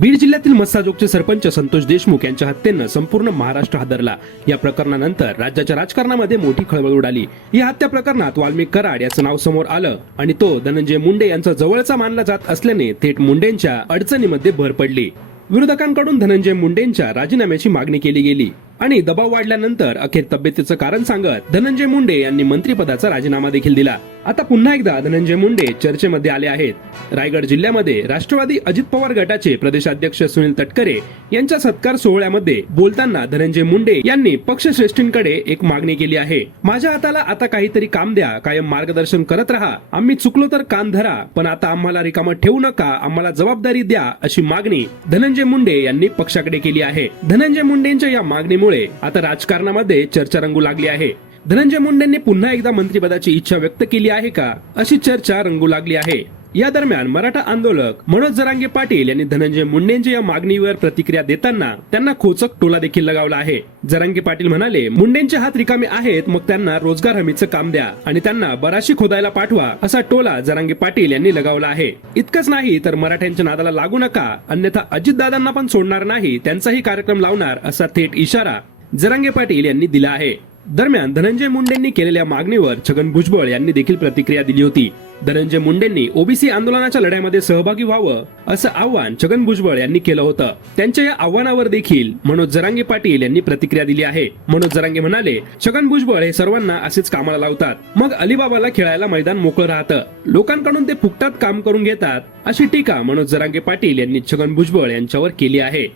बीड जिल्ह्यातील मस्साजोगचे सरपंच संतोष देशमुख यांच्या हत्येनं संपूर्ण महाराष्ट्र हादरला. या प्रकरणानंतर राज्याच्या राजकारणामध्ये मोठी खळबळ उडाली. या हत्या प्रकरणात वाल्मिक कराड याचं नाव समोर आलं आणि तो धनंजय मुंडे यांचा जवळचा मानला जात असल्याने थेट मुंडेंच्या अडचणीमध्ये भर पडली. विरोधकांकडून धनंजय मुंडेंच्या राजीनाम्याची मागणी केली गेली. आणि दबाव वाढल्यानंतर अखेर तब्येतीचं कारण सांगत धनंजय मुंडे यांनी मंत्रिपदाचा राजीनामा देखील दिला. आता पुन्हा एकदा धनंजय मुंडे चर्चेमध्ये आले आहेत. रायगड जिल्ह्यामध्ये राष्ट्रवादी अजित पवार गटाचे प्रदेशाध्यक्ष सुनील तटकरे यांच्या सत्कार सोहळ्यामध्ये बोलताना धनंजय मुंडे यांनी पक्षश्रेष्ठींकडे एक मागणी केली आहे. माझ्या हाताला आता काहीतरी काम द्या कायम मार्गदर्शन करत राहा. आम्ही चुकलो तर कान धरा पण आता आम्हाला रिकामं ठेवू नका आम्हाला जबाबदारी द्या अशी मागणी धनंजय मुंडे यांनी पक्षाकडे केली आहे. धनंजय मुंडेंच्या या मागणीमुळे आता राजकारणामध्ये चर्चा रंगू लागली आहे. धनंजय मुंडेंनी पुन्हा एकदा मंत्रिपदाची इच्छा व्यक्त केली आहे का? अशी चर्चा रंगू लागली आहे. या दरम्यान मराठा आंदोलक मनोज जरांगे पाटील यांनी धनंजय मुंडेंच्या या मागणीवर प्रतिक्रिया देताना त्यांना खोचक टोला देखील लगावला आहे. जरांगे पाटील म्हणाले मुंडेंचे हात रिकामे आहेत मग त्यांना रोजगार हमीचं काम द्या आणि त्यांना बराशी खोदायला पाठवा असा टोला जरांगे पाटील यांनी लगावला आहे. इतकंच नाही तर मराठ्यांच्या नादाला लागू नका अन्यथा अजितदादांना पण सोडणार नाही त्यांचाही कार्यक्रम लावणार असा थेट इशारा जरांगे पाटील यांनी दिला आहे. दरम्यान धनंजय मुंडेंनी केलेल्या मागणीवर छगन भुजबळ यांनी देखील प्रतिक्रिया दिली होती. धनंजय मुंडेंनी ओबीसी आंदोलनाच्या लढ्यामध्ये सहभागी व्हावं असं आव्हान छगन भुजबळ यांनी केलं होतं. त्यांच्या या आव्हानावर देखील मनोज जरांगे पाटील यांनी प्रतिक्रिया दिली आहे. मनोज जरांगे म्हणाले छगन भुजबळ हे सर्वांना असेच कामाला लावतात. मग अलिबाबाला खेळायला मैदान मोकळं राहतं. लोकांकडून ते फुकटात काम करून घेतात. अशी टीका मनोज जरांगे पाटील यांनी छगन भुजबळ यांच्यावर केली आहे.